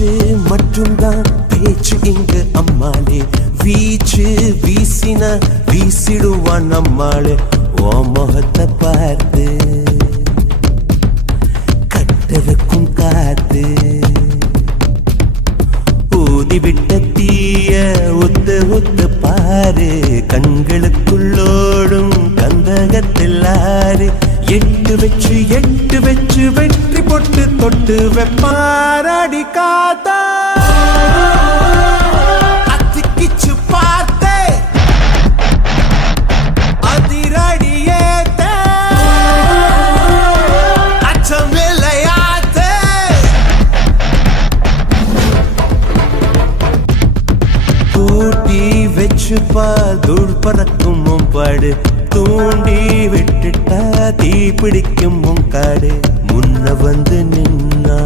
மூச்சு மட்டும்தான் பேச்சு இங்கு அம்மாளே, வீச்சு வீசின வீசிடுவான் நம்மாளே. ஓ முகத்தை பார்த்து கட்டதுக்கும் காத்து, ஊதிவிட்ட தீய ஒத்து ஒத்து பாரு, கண்களுக்குள்ளோடும் கந்தகத்தில் ஆறு. எட்டு வச்சு வெற்றி பொட்டு தொட்டு வெப்பாரடி காத்தா, அத்திக்கிச்சு பார்த்தே அதிரடி ஏத்தே, அச்சமில்லையாத்தே. கூட்டி வச்சுப்பா தூள் பறக்கும் பாடு, தூண்டி விட்டுட்டா தீ பிடிக்கும் காடு. முன்ன வந்து நின்னா